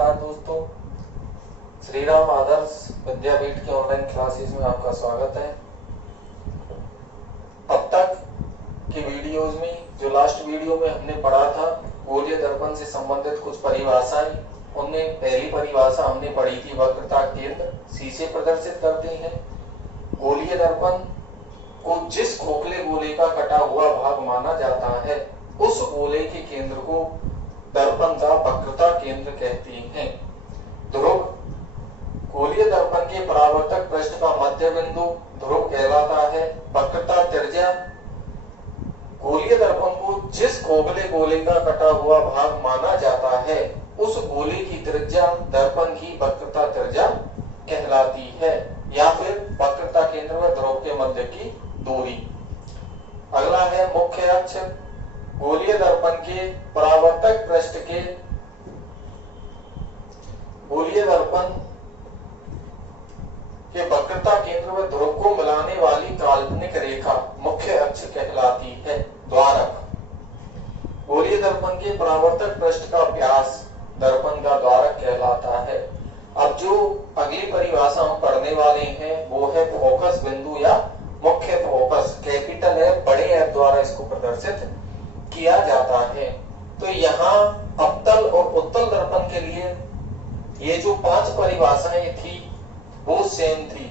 नमस्कार दोस्तों, श्री राम आदर्श विद्यापीठ के ऑनलाइन क्लासेस में आपका स्वागत है। अब तक की वीडियोस में जो लास्ट वीडियो में हमने पढ़ा था गोलीय दर्पण से संबंधित कुछ परिभाषाएं, उनमें पहली परिभाषा हमने पढ़ी थी वक्रता केंद्र शीशे प्रदर्शित करते हैं। गोलीय दर्पण को जिस खोखले गोले का कटा हुआ भाग माना जाता है उस गोले के केंद्र को दर्पण का वक्रता केंद्र कहते हैं। ध्रुव गोलीय दर्पण के परावर्तक पृष्ठ का मध्य बिंदु ध्रुव कहलाता है। वक्रता त्रिज्या गोलीय दर्पण को जिस खोखले गोले का कटा हुआ भाग माना जाता है उस गोले की त्रिज्या दर्पण की वक्रता त्रिज्या कहलाती है, या फिर वक्रता केंद्र व ध्रुव के मध्य की दूरी। अगला है मुख्य अक्ष गोलीय दर्पण के परावर्तक पृष्ठ के गोलीय दर्पण के वक्रता केंद्र व ध्रुव को मिलाने वाली काल्पनिक रेखा मुख्य अक्ष कहलाती है। द्वारक गोलीय दर्पण के परावर्तक पृष्ठ का व्यास दर्पण का द्वारक कहलाता है। अब जो अगली परिभाषा हम पढ़ने वाले हैं वो है फोकस बिंदु या मुख्य फोकस। कैपिटल है बड़े एफ द्वारा इसको प्रदर्शित किया जाता है। तो यहाँ अवतल और उत्तल दर्पण के लिए ये जो 5 परिभाषाएं थी वो सेम थी,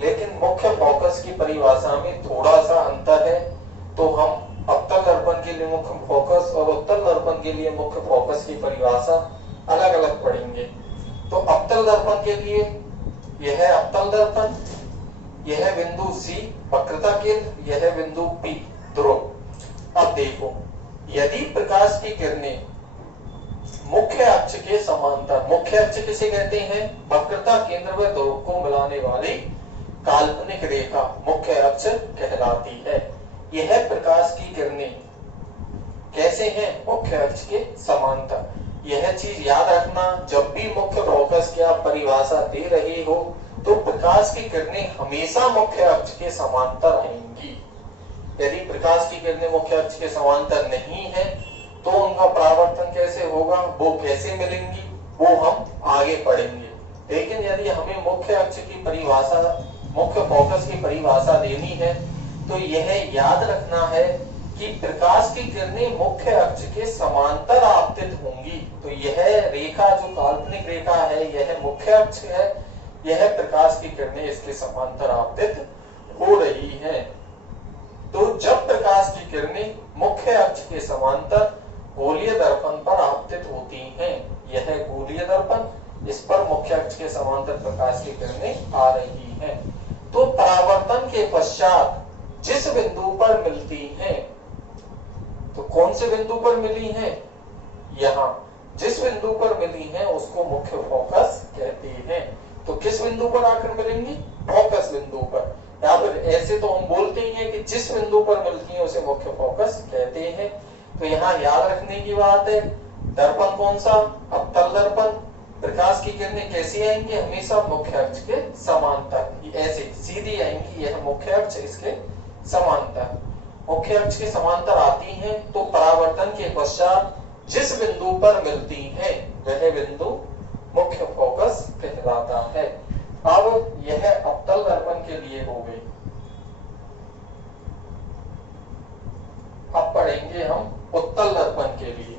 लेकिन मुख्य फोकस की परिभाषा में थोड़ा सा अंतर है। तो हम अवतल दर्पण के लिए मुख्य फोकस और उत्तल दर्पण के लिए मुख्य फोकस की परिभाषा अलग अलग पढ़ेंगे। तो अवतल दर्पण के लिए यह है अवतल दर्पण, यह बिंदु सी वक्रता केंद्र, यह बिंदु पी ध्रुव। अब देखो, यदि प्रकाश की किरणें मुख्य अक्ष के समांतर, मुख्य अक्ष किसे कहते हैं? वक्रता केंद्र व ध्रुव को मिलाने वाली काल्पनिक रेखा मुख्य अक्ष कहलाती है। यह प्रकाश की किरणें कैसे हैं? मुख्य अक्ष के समांतर। यह चीज याद रखना, जब भी मुख्य फोकस की आप परिभाषा दे रहे हो तो प्रकाश की किरणें हमेशा मुख्य अक्ष के समांतर आएंगी। यदि प्रकाश की किरणें मुख्य अक्ष के समांतर नहीं है तो उनका परावर्तन कैसे होगा, वो कैसे मिलेंगी, वो हम आगे पढ़ेंगे। लेकिन यदि हमें मुख्य अक्ष की परिभाषा, मुख्य फोकस की परिभाषा देनी है तो यह याद रखना है कि प्रकाश की किरणें मुख्य अक्ष के समांतर आपतित होंगी। तो यह रेखा जो काल्पनिक रेखा है यह मुख्य अक्ष है, यह प्रकाश की किरणें इसके समांतर आपतित हो रही हैं। तो जब प्रकाश की किरणें मुख्य अक्ष के समांतर गोलीय दर्पण पर आपतित होती हैं, यह गोलीय दर्पण, इस पर मुख्य अक्ष के समांतर प्रकाश की किरणें आ रही हैं, तो परावर्तन के पश्चात जिस बिंदु पर मिलती हैं, तो कौन से बिंदु पर मिली हैं? यहाँ जिस बिंदु पर मिली हैं उसको मुख्य फोकस कहते हैं। तो किस बिंदु पर आकर मिलेंगी? फोकस बिंदु पर, या फिर ऐसे तो हम बोलते ही हैं कि जिस बिंदु पर मिलती है उसे मुख्य फोकस कहते हैं। तो यहाँ याद रखने की बात है, दर्पण कौन सा? अवतल दर्पण। प्रकाश की किरणें कैसी आएंगी? हमेशा मुख्य अक्ष के समांतर, ऐसे सीधी आएंगी। यह मुख्य अक्ष इसके समांतर, मुख्य अक्ष के समांतर आती हैं तो परावर्तन के पश्चात जिस बिंदु पर मिलती हैं वह बिंदु मुख्य फोकस कहलाता है। अब यह अवतल दर्पण के लिए हो गई। अब पढ़ेंगे हम उत्तल दर्पण के लिए।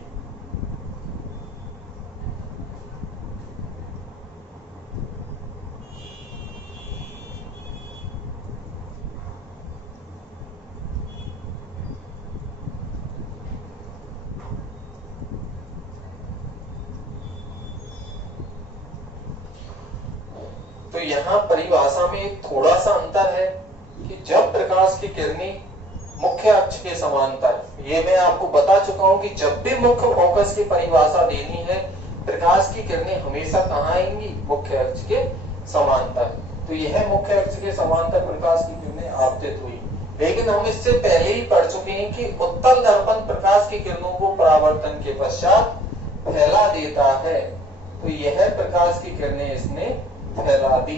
तो यहाँ परिभाषा में थोड़ा सा अंतर है कि जब प्रकाश की किरणें मुख्य अक्ष के समांतर, ये मैं आपको बता चुका हूं कि जब भी मुख्य फोकस की परिभाषा देनी है प्रकाश की किरणें हमेशा कहाँ आएंगी? मुख्य अक्ष के समांतर। तो यह मुख्य अक्ष के समांतर प्रकाश की किरणें आपतित हुई। लेकिन हम इससे पहले ही पढ़ चुके हैं कि उत्तल दर्पण प्रकाश की किरणों को परावर्तन के पश्चात फैला देता है। तो यह प्रकाश की किरणें इसने फैला दी।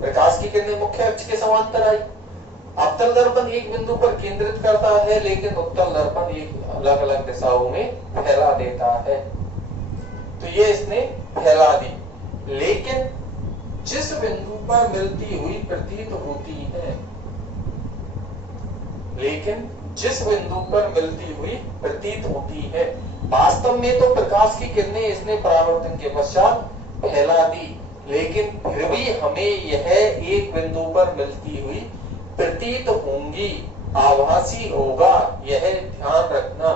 प्रकाश की किरणें मुख्य अक्ष के समांतर आई। अवतल दर्पण एक बिंदु पर केंद्रित करता है, लेकिन उत्तल दर्पण एक अलग अलग दिशाओं में फैला देता है। तो ये इसने फैला दी। लेकिन जिस बिंदु पर मिलती हुई प्रतीत होती है, लेकिन जिस बिंदु पर मिलती हुई प्रतीत होती है, वास्तव में तो प्रकाश की किरणें इसने परावर्तन के पश्चात फैला दी, लेकिन फिर भी हमें यह एक बिंदु पर मिलती हुई प्रतीत होंगी, आभासी होगा, यह ध्यान रखना।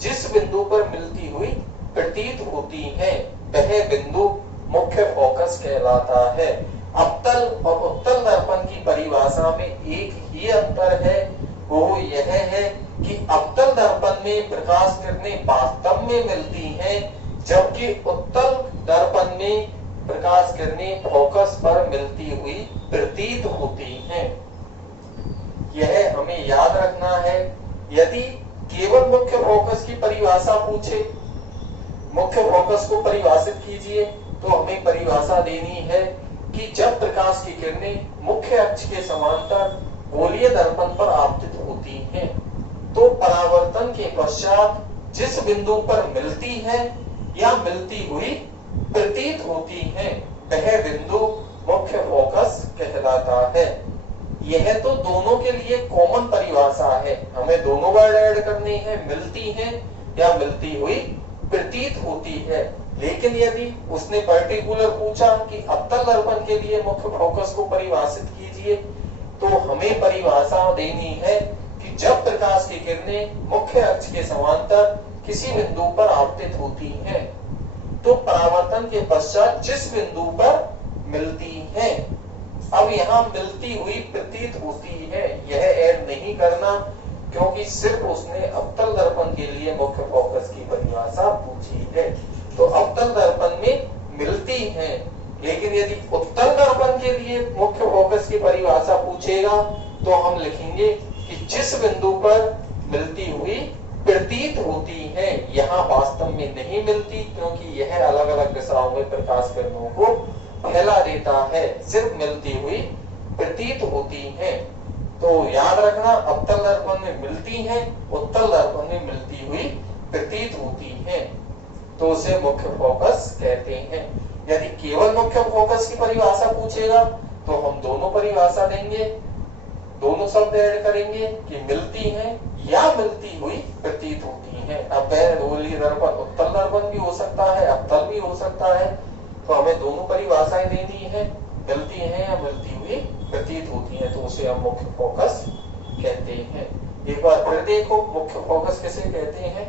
जिस बिंदु पर मिलती हुई प्रतीत होती है वह बिंदु मुख्य फोकस कहलाता है। अवतल और उत्तल दर्पण की परिभाषा में एक ही अंतर है, वो यह है कि अवतल दर्पण में प्रकाश किरणें वास्तव में मिलती हैं, जबकि उत्तल दर्पण में प्रकाश किरणें फोकस पर मिलती हुई प्रतीत होती हैं। यह हमें याद रखना है। यदि केवल मुख्य फोकस की परिभाषा पूछे, मुख्य फोकस को परिभाषित कीजिए, तो हमें परिभाषा देनी है कि जब प्रकाश की किरणें मुख्य अक्ष के समांतर गोलीय दर्पण पर आपतित होती हैं, तो परावर्तन के पश्चात जिस बिंदु पर मिलती हैं या मिलती हुई प्रतीत होती हैं, वह बिंदु मुख्य फोकस कहलाता है। यह तो दोनों के लिए कॉमन परिभाषा है, हमें दोनों वर्ड ऐड करनी है, मिलती हैं या मिलती हुई प्रतीत होती है। लेकिन यदि उसने पर्टिकुलर पूछा कि अवतल दर्पण के लिए मुख्य फोकस को परिभाषित कीजिए, तो हमें परिभाषा देनी है कि जब प्रकाश की किरणें मुख्य अक्ष के समांतर किसी बिंदु पर आपतित होती हैं, तो परावर्तन के पश्चात जिस बिंदु पर मिलती हैं, अब यहाँ मिलती हुई प्रतीत होती है, यह ऐड नहीं करना, क्योंकि सिर्फ उसने अवतल दर्पण के लिए मुख्य फोकस की परिभाषा पूछी है। तो अवतल दर्पण में मिलती हैं, लेकिन यदि उत्तल दर्पण के लिए मुख्य फोकस की परिभाषा पूछेगा, तो हम लिखेंगे कि जिस बिंदु पर मिलती हुई प्रतीत होती है, यहाँ वास्तव में नहीं मिलती, क्योंकि यह अलग अलग दिशाओं में प्रकाश किरणों को फैला देता है, सिर्फ मिलती हुई प्रतीत होती हैं। तो याद रखना, अवतल दर्पण में मिलती हैं, उत्तल दर्पण में मिलती हुई प्रतीत होती हैं, तो उसे मुख्य फोकस कहते हैं। यदि केवल मुख्य फोकस की परिभाषा पूछेगा, तो हम दोनों परिभाषा देंगे, दोनों शब्द ऐड करेंगे कि मिलती हैं या मिलती हुई प्रतीत होती हैं। अब गोलीय दर्पण उत्तल दर्पण भी हो सकता है, अवतल भी हो सकता है, तो हमें दोनों परिभाषाएं देनी है, मिलती हैं या मिलती हुई प्रतीत होती हैं, तो उसे हम मुख्य फोकस कहते हैं। एक बार फिर देखो, मुख्य फोकस किसे कहते हैं।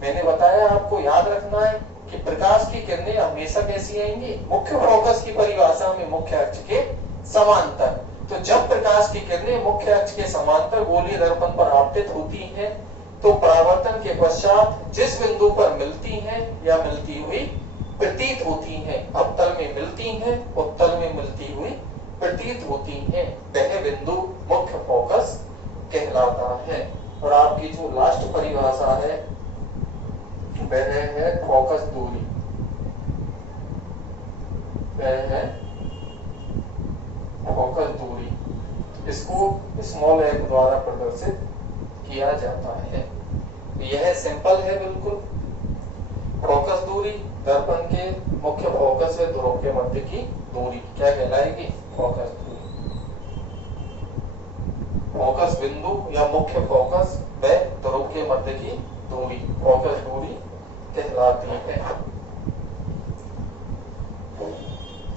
मैंने बताया, आपको याद रखना है कि प्रकाश की किरणें हमेशा कैसी आएंगी, मुख्य फोकस की परिभाषा में मुख्य अक्ष के समांतर। तो जब प्रकाश की किरणें मुख्य अक्ष के समांतर गोलीय दर्पण पर आपतित होती हैं, तो परावर्तन के पश्चात जिस बिंदु पर मिलती हैं या मिलती हुई प्रतीत होती हैं, अवतल में मिलती हैं, उत्तल में मिलती हुई प्रतीत होती हैं, वह बिंदु मुख्य फोकस कहलाता है। और आपकी जो लास्ट परिभाषा है वह है फोकस दूरी, वह है फोकस दूरी। इसको स्मॉल f द्वारा प्रदर्शित किया जाता है। यह सिंपल है बिल्कुल। फोकस दूरी दर्पण के मुख्य फोकस से ध्रुव के मध्य की दूरी क्या कहलाएगी, फोकस दूरी। फोकस बिंदु या मुख्य फोकस व ध्रुव के मध्य की दूरी फोकस दूरी कहलाती है।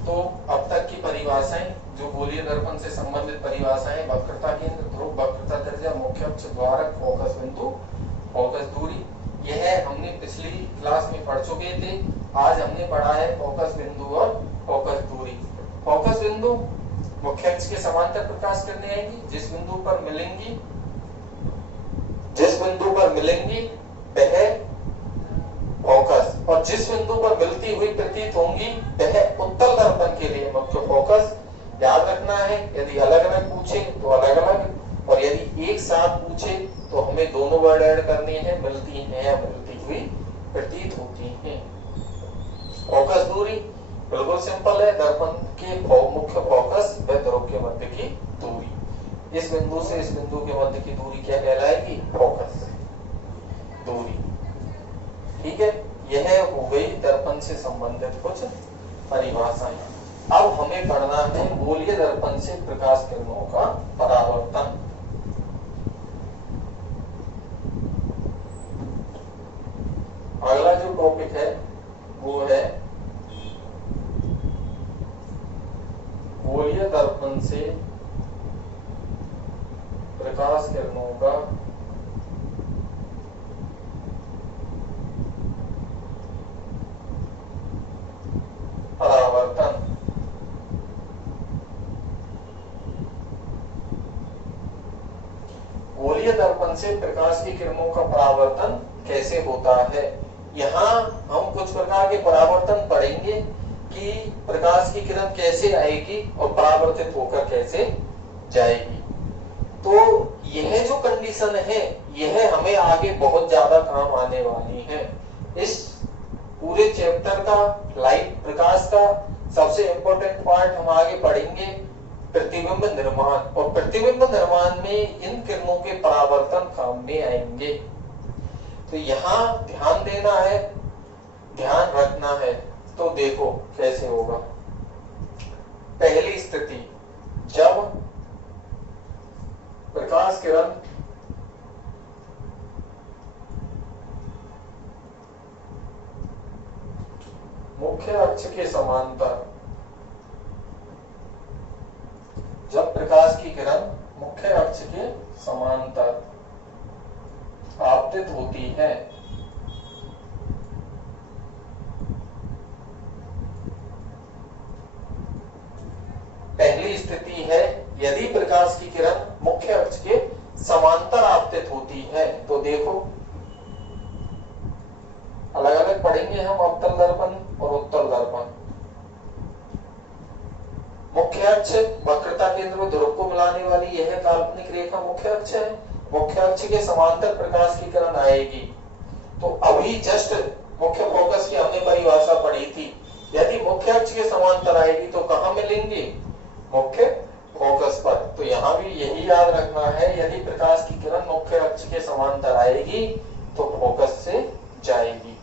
तो अब तक की परिभाषाएं, जो गोलीय दर्पण से संबंधित परिभाषाएं, वक्रता केंद्र, ध्रुव, वक्रता त्रिज्या, मुख्य अक्ष, द्वारक, फोकस बिंदु, फोकस दूरी, यह हमने पिछली क्लास में पढ़ चुके थे। आज हमने पढ़ा है फोकस बिंदु और फोकस दूरी। फोकस बिंदु मुख्य अक्ष के समांतर प्रकाश किरणें आएंगी, जिस बिंदु पर मिलेंगी, जिस बिंदु पर मिलेंगी वह फोकस, और जिस बिंदु पर मिलती हुई प्रतीत होंगी वह उत्तल दर्पण के लिए मुख्य फोकस। याद रखना है, यदि अलग अलग पूछे तो अलग अलग, और यदि एक साथ पूछे तो हमें दोनों वर्ड ऐड करने हैं, मिलती हैं या मिलती हुई प्रतीत होती हैं। फोकस दूरी बिल्कुल सिंपल है, दर्पण के मुख्य फोकस व ध्रुव के मध्य की दूरी। इस बिंदु से इस बिंदु के मध्य की दूरी क्या कहलाएगी, फोकस दूरी। ठीक है, यह हो गई दर्पण से संबंधित कुछ परिभाषाएं। अब हमें पढ़ना है गोलीय दर्पण से प्रकाश किरणों का परावर्तन। अगला जो टॉपिक है वो है गोलीय दर्पण से प्रकाश किरणों का परावर्तन। गोलीय दर्पण से प्रकाश की किरणों का परावर्तन कैसे होता है। यहाँ हम कुछ प्रकार के परावर्तन पढ़ेंगे कि प्रकाश की किरण कैसे आएगी और परावर्तित होकर कैसे जाएगी। तो यह जो कंडीशन है यह हमें आगे बहुत ज्यादा काम आने वाली है। इस पूरे चैप्टर का लाइट प्रकाश का सबसे इंपॉर्टेंट पार्ट हम आगे पढ़ेंगे प्रतिबिंब निर्माण, और प्रतिबिंब निर्माण में इन किरणों के परावर्तन काम में आएंगे। तो यहाँ ध्यान देना है, ध्यान रखना है। तो देखो कैसे होगा। पहली स्थिति, जब प्रकाश किरण मुख्य अक्ष के समांतर, जब प्रकाश की किरण मुख्य अक्ष के समांतर आपतित होती है, पहली स्थिति है यदि प्रकाश की किरण मुख्य अक्ष के समांतर आपतित होती है। तो देखो अलग अलग पढ़ेंगे हम, अवतल दर्पण और उत्तल दर्पण। मुख्य अक्ष वक्रता केंद्र में ध्रुव को मिलाने वाली यह काल्पनिक रेखा मुख्य अक्ष है। मुख्य अक्ष के समांतर प्रकाश की किरण आएगी। तो अभी जस्ट मुख्य फोकस की हमने परिभाषा पढ़ी थी। यदि मुख्य अक्ष के समांतर आएगी तो कहां मिलेंगे, मुख्य फोकस पर। तो यहाँ भी यही याद रखना है, यदि प्रकाश की किरण मुख्य अक्ष के समांतर आएगी तो फोकस से जाएगी।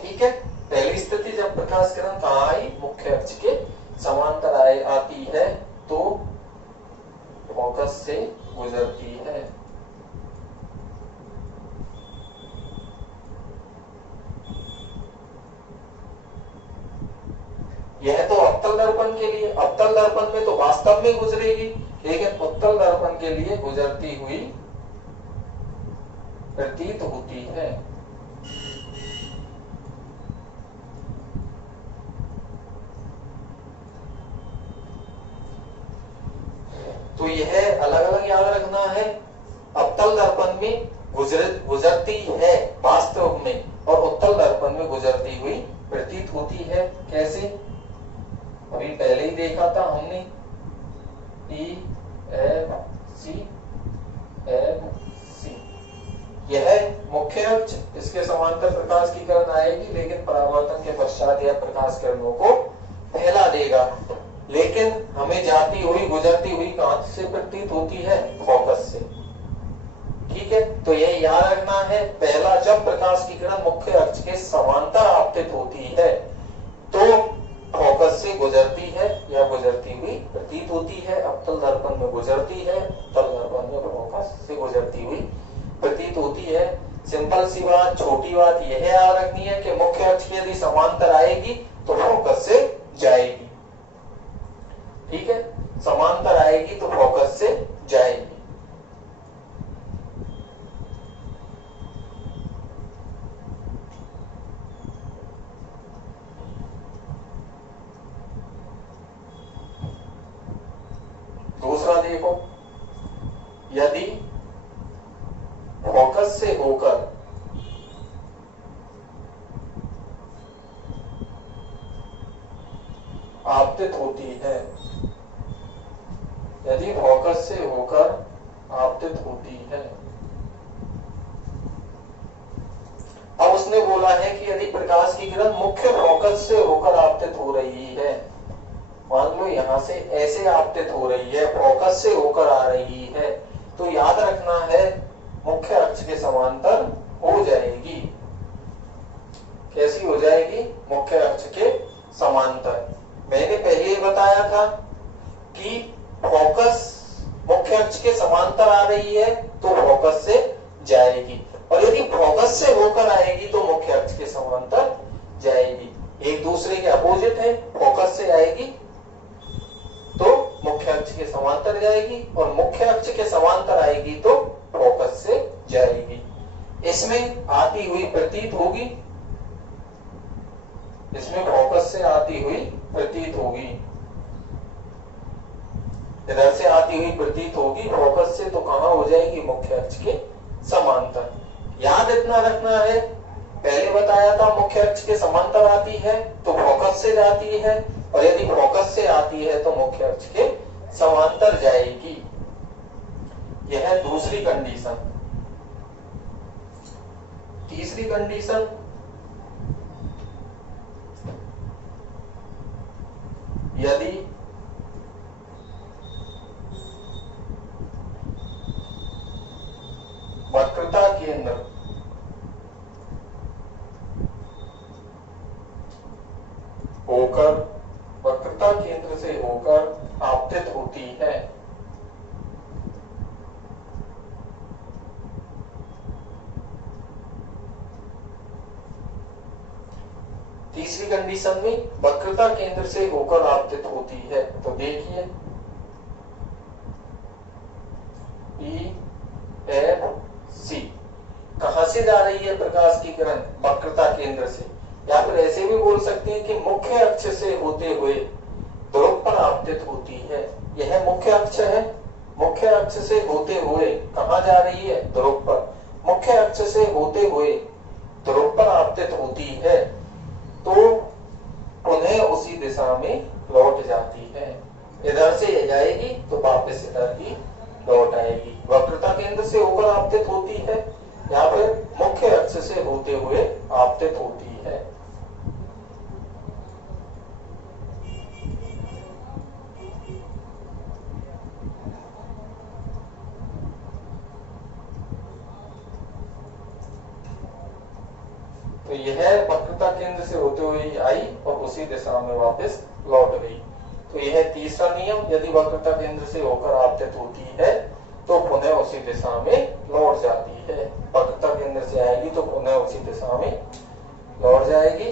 ठीक है। पहली स्थिति जब प्रकाश किरण कहाँ आई, मुख्य अक्ष के समांतर आती है तो फोकस से गुजरती है। यह तो अवतल दर्पण के लिए, अवतल दर्पण में तो वास्तव में गुजरेगी, लेकिन उत्तल दर्पण के लिए गुजरती हुई प्रतीत होती है। तो यह अलग अलग याद रखना है। अवतल दर्पण में गुजरती है वास्तव में, और उत्तल दर्पण में गुजरती हुई प्रतीत होती है। कैसे, अभी पहले ही देखा था हमने, E F C F C। यह मुख्य अक्ष, इसके समांतर प्रकाश की किरण आएगी, लेकिन परावर्तन के पश्चात यह प्रकाश किरणों को फैला देगा। लेकिन हमें जाती हुई गुजरती हुई कहां से प्रतीत होती है, फोकस से। ठीक है। तो यह याद रखना है, पहला जब प्रकाश की किरण मुख्य अक्ष के समांतर आपतित होती है तो फोकस से गुजरती है या गुजरती हुई प्रतीत होती है। अवतल दर्पण में गुजरती है, उत्तल दर्पण में फोकस से गुजरती हुई प्रतीत होती है। सिंपल सी बात, छोटी बात यह याद रखनी है कि मुख्य अक्ष की यदि समांतर आएगी तो फोकस से जाएगी। ठीक है। समांतर आएगी तो फोकस से जाएगी। दूसरा देखो, यदि फोकस से होकर आपतित होती है, यदि फोकस से होकर आपतित होती है। अब उसने बोला है कि यदि प्रकाश की किरण मुख्य फोकस से होकर आपतित हो रही है, मान लो यहां से ऐसे आपतित हो रही है, फोकस से होकर आ रही है, तो याद रखना है मुख्य अक्ष के समांतर हो जाएगी। मुख्य अक्ष के समांतर आ रही है तो फोकस से जाएगी, और यदि फोकस से होकर आएगी तो मुख्य अक्ष के समांतर जाएगी। एक दूसरे के अपोजिट है, फोकस से आएगी तो मुख्य अक्ष के समांतर जाएगी, और मुख्य अक्ष के समांतर आएगी तो फोकस से जाएगी। इसमें आती हुई प्रतीत होगी, इसमें फोकस से आती हुई प्रतीत होगी, इधर से आती हुई प्रतीत होगी, फोकस से तो कहां हो जाएगी, मुख्य अक्ष के समांतर। याद इतना रखना है, पहले बताया था मुख्य अक्ष के समांतर आती है तो फोकस से जाती है, और यदि फोकस से आती है तो मुख्य अक्ष के समांतर जाएगी। यह है दूसरी कंडीशन। तीसरी कंडीशन, यदि वक्रता केंद्र होकर, वक्रता केंद्र से होकर आपतित होती है, तीसरी कंडीशन में वक्रता केंद्र से होकर आपतित होती है, तो देखिए PFC कहां से जा रही है प्रकाश की किरण, वक्रता केंद्र से, या फिर ऐसे भी बोल सकते हैं कि मुख्य अक्ष से होते हुए ध्रुव पर आपतित होती है। यह मुख्य अक्ष है, मुख्य अक्ष से होते हुए कहां जा रही है, ध्रुव पर, मुख्य अक्ष से होते हुए ध्रुव पर आपतित होती है तो उन्हें उसी दिशा में लौट जाती है। इधर से ये जाएगी तो वापस इधर ही लौट आएगी। वक्रता केंद्र से होकर आपतित होती है या फिर मुख्य अक्ष से होते हुए आपतित होती है। तो यह वक्रता केंद्र से होते हुए आई और उसी दिशा में वापस लौट गई। तो यह तीसरा नियम, यदि वक्रता केंद्र से होकर आपतित होती है तो पुनः उसी दिशा में लौट जाती है। वक्रता केंद्र से आएगी तो पुनः उसी दिशा में लौट जाएगी।